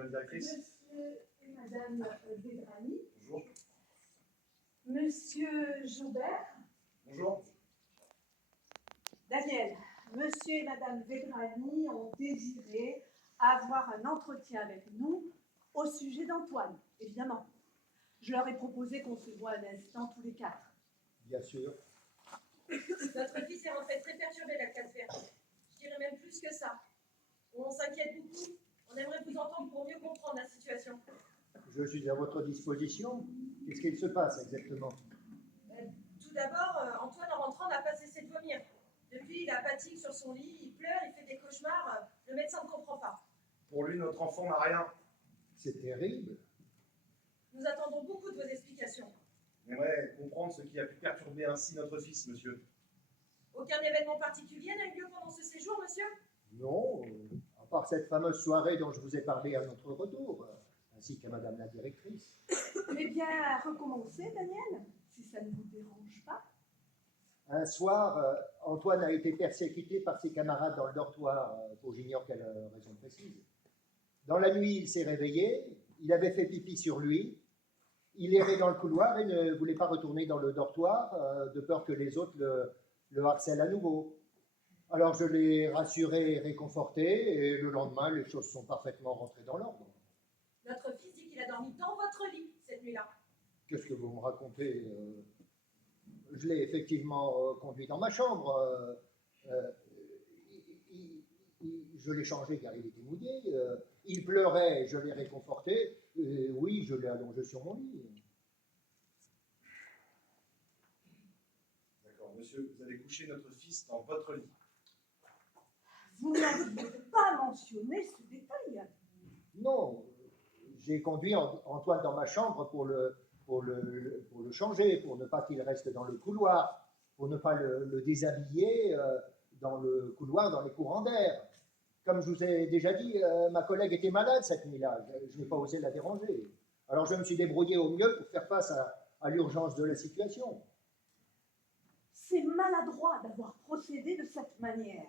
madame la directrice. Monsieur et madame Vedrani. Bonjour. Monsieur Joubert. Bonjour. Daniel, monsieur et madame Vedrani ont désiré avoir un entretien avec nous au sujet d'Antoine, évidemment. Je leur ai proposé qu'on se voit un instant tous les quatre. Bien sûr. Notre fils est rentré très perturbé la classe verte. Je dirais même plus que ça. On s'inquiète beaucoup. On aimerait vous entendre pour mieux comprendre la situation. Je suis à votre disposition. Qu'est-ce qu'il se passe exactement? Tout d'abord, Antoine, en rentrant, n'a pas cessé de vomir. Depuis, il est apathique sur son lit, il pleure, il fait des cauchemars. Le médecin ne comprend pas. Pour lui, notre enfant n'a rien. C'est terrible. Nous attendons beaucoup de vos explications. On aimerait comprendre ce qui a pu perturber ainsi notre fils, monsieur. Aucun événement particulier n'a eu lieu pendant ce séjour, monsieur? Non, à part cette fameuse soirée dont je vous ai parlé à notre retour, ainsi qu'à madame la directrice. Eh bien, recommencer, Daniel, si ça ne vous dérange pas. Un soir, Antoine a été persécuté par ses camarades dans le dortoir, pour j'ignore quelle raison précise. Dans la nuit, il s'est réveillé, il avait fait pipi sur lui, il errait dans le couloir et ne voulait pas retourner dans le dortoir, de peur que les autres le harcèlent à nouveau. Alors je l'ai rassuré et réconforté, et le lendemain, les choses sont parfaitement rentrées dans l'ordre. Notre fils dit qu'il a dormi dans votre lit cette nuit-là. Qu'est-ce que vous me racontez? Je l'ai effectivement conduit dans ma chambre. Je l'ai changé car il était mouillé. Il pleurait, je l'ai réconforté. Oui, je l'ai allongé sur mon lit. D'accord, monsieur, vous avez couché notre fils dans votre lit. Vous n'aviez pas mentionné ce détail. Non, j'ai conduit Antoine dans ma chambre pour le changer, pour ne pas qu'il reste dans le couloir, pour ne pas le déshabiller dans le couloir, dans les courants d'air. Comme je vous ai déjà dit, ma collègue était malade cette nuit-là, je n'ai pas osé la déranger. Alors je me suis débrouillé au mieux pour faire face à l'urgence de la situation. C'est maladroit d'avoir procédé de cette manière.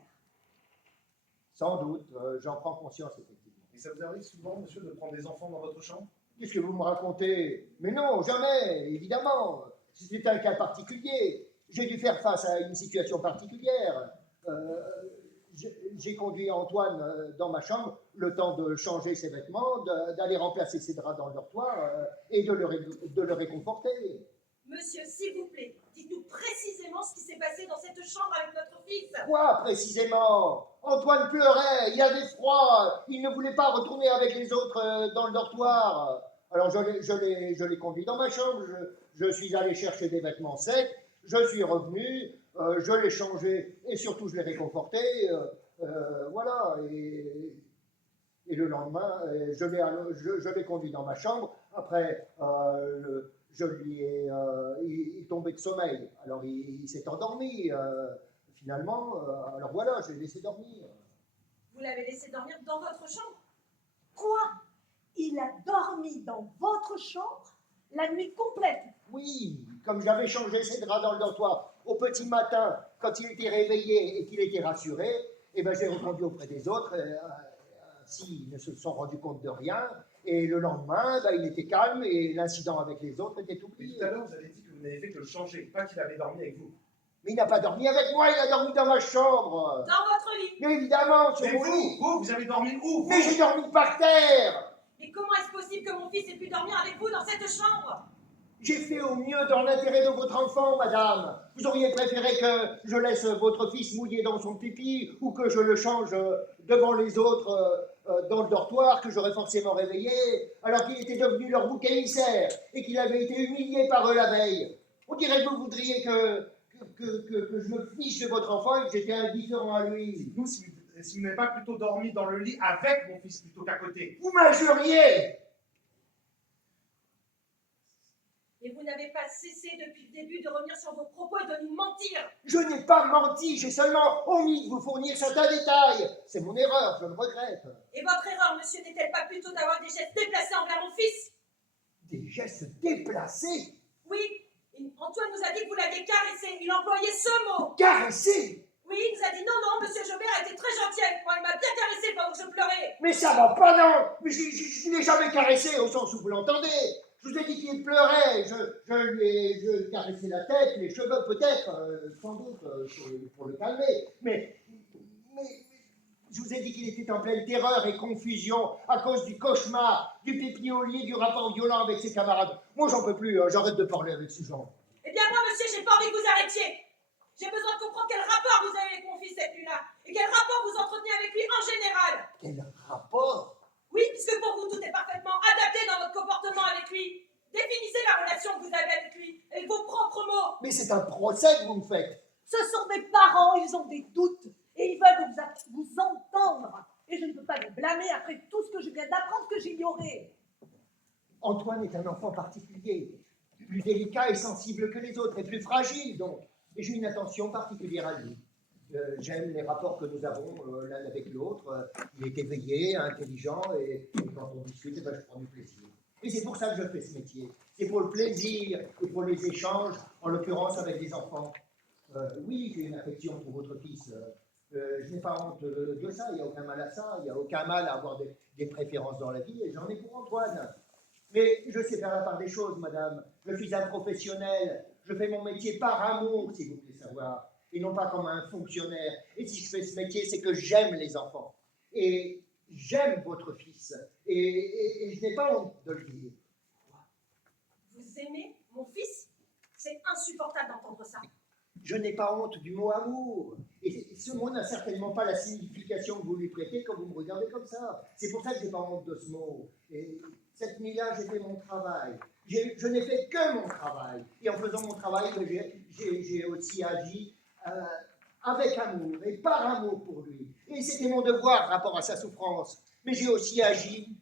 Sans doute, j'en prends conscience effectivement. Et ça vous arrive souvent, monsieur, de prendre des enfants dans votre chambre? Qu'est-ce que vous me racontez? Mais non, jamais, évidemment. C'était un cas particulier. J'ai dû faire face à une situation particulière. J'ai conduit Antoine dans ma chambre le temps de changer ses vêtements, d'aller remplacer ses draps dans le dortoir et de le réconforter. Monsieur, s'il vous plaît, dites-nous précisément ce qui s'est passé dans cette chambre avec notre fils. Quoi précisément? Antoine pleurait, il avait froid, il ne voulait pas retourner avec les autres dans le dortoir. Alors je l'ai conduit dans ma chambre, je suis allé chercher des vêtements secs, je suis revenu, je l'ai changé et surtout je l'ai réconforté. Voilà, et le lendemain, je l'ai conduit dans ma chambre. Après, il tombait de sommeil, alors il s'est endormi. Finalement, alors voilà, je l'ai laissé dormir. Vous l'avez laissé dormir dans votre chambre? Quoi? Il a dormi dans votre chambre la nuit complète? Oui, comme j'avais changé ses draps dans le dortoir au petit matin, quand il était réveillé et qu'il était rassuré, eh ben, j'ai reconduit auprès des autres, s'ils ne se sont rendus compte de rien, et le lendemain, ben, il était calme et l'incident avec les autres était Mais oublié. tout à l'heure, vous avez dit que vous n'avez fait que le changer, pas qu'il avait dormi avec vous. Mais il n'a pas dormi avec moi, il a dormi dans ma chambre. Dans votre lit? Mais évidemment, sur Mais mon lit. vous avez dormi où? Mais j'ai dormi par terre. Mais comment est-ce possible que mon fils ait pu dormir avec vous dans cette chambre? J'ai fait au mieux dans l'intérêt de votre enfant, madame. Vous auriez préféré que je laisse votre fils mouillé dans son pipi ou que je le change devant les autres dans le dortoir que j'aurais forcément réveillé alors qu'il était devenu leur bouc émissaire et qu'il avait été humilié par eux la veille. On dirait que vous voudriez que je me fiche de votre enfant et que j'étais indifférent à lui. Nous, si vous n'avez pas plutôt dormi dans le lit avec mon fils plutôt qu'à côté. Vous m'injuriez. Et vous n'avez pas cessé depuis le début de revenir sur vos propos et de nous mentir. Je n'ai pas menti, j'ai seulement omis de vous fournir certains détails. C'est mon erreur, je le regrette. Et votre erreur, monsieur, n'est-elle pas plutôt d'avoir des gestes déplacés envers mon fils? Des gestes déplacés? Oui, Antoine nous a dit que vous l'aviez caressé. Il employait ce mot. Caressé? Oui, il nous a dit non, monsieur Jobert a été très gentil avec moi, il m'a bien caressé pendant que je pleurais. Mais ça va pas, non! Mais je l'ai jamais caressé au sens où vous l'entendez. Je vous ai dit qu'il pleurait. Je caressais la tête, les cheveux peut-être, sans doute, pour le calmer. Mais je vous ai dit qu'il était en pleine terreur et confusion à cause du cauchemar, du pipiolier, du rapport violent avec ses camarades. Moi, j'en peux plus, hein, j'arrête de parler avec ces gens. Eh bien moi, monsieur, j'ai pas envie que vous arrêtiez. J'ai besoin de comprendre quel rapport vous avez avec mon fils cette nuit-là, et quel rapport vous entretenez avec lui en général. Quel rapport? Oui, puisque pour vous, tout est parfaitement adapté dans votre comportement avec lui. Définissez la relation que vous avez avec lui, avec vos propres mots. Mais c'est un procès que vous me faites. Ce sont des parents, ils ont des doutes et ils veulent vous entendre. Et je ne peux pas les blâmer après tout ce que je viens d'apprendre que j'ignorais. Antoine est un enfant particulier, plus délicat et sensible que les autres, et plus fragile donc. Et j'ai une attention particulière à lui. J'aime les rapports que nous avons l'un avec l'autre. Il est éveillé, intelligent, et quand on discute, eh ben, je prends du plaisir. Et c'est pour ça que je fais ce métier. C'est pour le plaisir et pour les échanges, en l'occurrence avec des enfants. Oui, j'ai une affection pour votre fils. Je n'ai pas honte de ça, il n'y a aucun mal à ça, il n'y a aucun mal à avoir des préférences dans la vie, et j'en ai pour Antoine. Mais je sais faire la part des choses, madame. Je suis un professionnel. Je fais mon métier par amour, si vous voulez savoir, et non pas comme un fonctionnaire. Et si je fais ce métier, c'est que j'aime les enfants. Et j'aime votre fils. Et je n'ai pas honte de le dire. Vous aimez mon fils? C'est insupportable d'entendre ça. Je n'ai pas honte du mot amour. Et ce mot n'a certainement pas la signification que vous lui prêtez quand vous me regardez comme ça. C'est pour ça que je n'ai pas honte de ce mot. Et cette nuit-là, j'ai fait mon travail. Je n'ai fait que mon travail. Et en faisant mon travail, j'ai aussi agi avec amour et par amour pour lui. Et c'était mon devoir rapport à sa souffrance. Mais j'ai aussi agi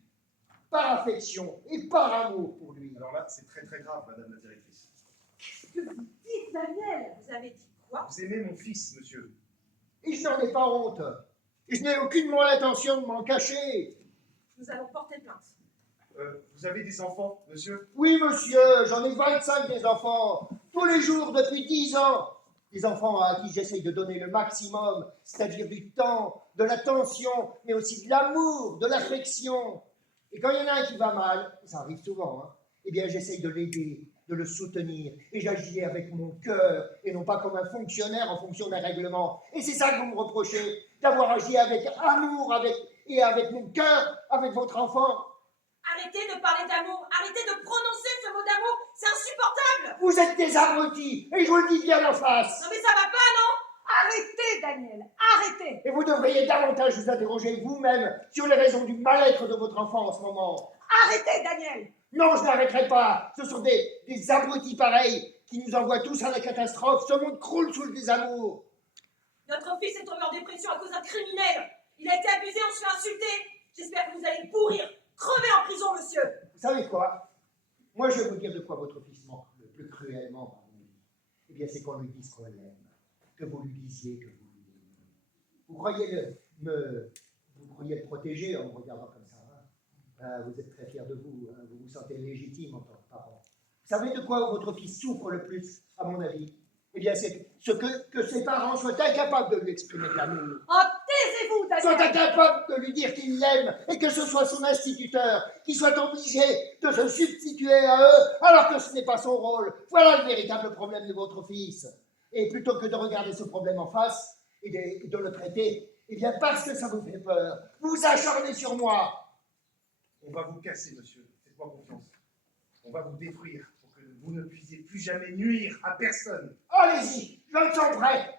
par affection et par amour pour lui. Alors là, c'est très très grave, madame la directrice. Qu'est-ce que vous dites, Daniel? Vous avez dit quoi? Vous aimez mon fils, monsieur. Et je n'en ai pas honte. Et je n'ai aucunement l'intention de m'en cacher. Nous allons porter plainte. Vous avez des enfants, monsieur? Oui, monsieur, j'en ai 25 des enfants, tous les jours depuis 10 ans. Des enfants à qui j'essaye de donner le maximum, c'est-à-dire du temps, de l'attention, mais aussi de l'amour, de l'affection. Et quand il y en a un qui va mal, ça arrive souvent, hein, eh bien j'essaye de l'aider, de le soutenir. Et j'agis avec mon cœur, et non pas comme un fonctionnaire en fonction d'un règlement. Et c'est ça que vous me reprochez, d'avoir agi avec amour, avec mon cœur, avec votre enfant. Arrêtez de parler d'amour, arrêtez de prononcer ce mot d'amour, c'est insupportable. Vous êtes des abrutis, et je vous le dis bien en face. Non mais ça va pas, non? Arrêtez, Daniel, arrêtez. Et vous devriez davantage vous interroger vous-même sur les raisons du mal-être de votre enfant en ce moment. Arrêtez, Daniel. Non, je n'arrêterai pas. Ce sont des abrutis pareils qui nous envoient tous à la catastrophe. Ce monde croule sous le désamour. Notre fils est tombé en dépression à cause d'un criminel. Il a été abusé, on se fait insulter. J'espère que vous allez pourrir, crever en prison, monsieur. Vous savez quoi? Moi, je vais vous dire de quoi votre fils manque le plus cruellement par mon vie. Eh bien, c'est qu'on lui dise qu'on l'aime, que vous lui disiez que vous l'aimez. Vous croyez le protéger en me regardant comme ça, hein? Vous êtes très fier de vous, hein? Vous vous sentez légitime en tant que parent. Vous savez de quoi votre fils souffre le plus, à mon avis? Eh bien, c'est que ses parents soient incapables de lui exprimer de l'amour. Oh, taisez-vous, Soit Daniel. incapable de lui dire qu'il l'aime et que ce soit son instituteur qui soit obligé de se substituer à eux alors que ce n'est pas son rôle. Voilà le véritable problème de votre fils. Et plutôt que de regarder ce problème en face et de le traiter, eh bien parce que ça vous fait peur, vous vous acharnez sur moi. On va vous casser, monsieur. Faites-moi confiance. On va vous détruire pour que vous ne puissiez plus jamais nuire à personne. Allez-y, je le sens prêt.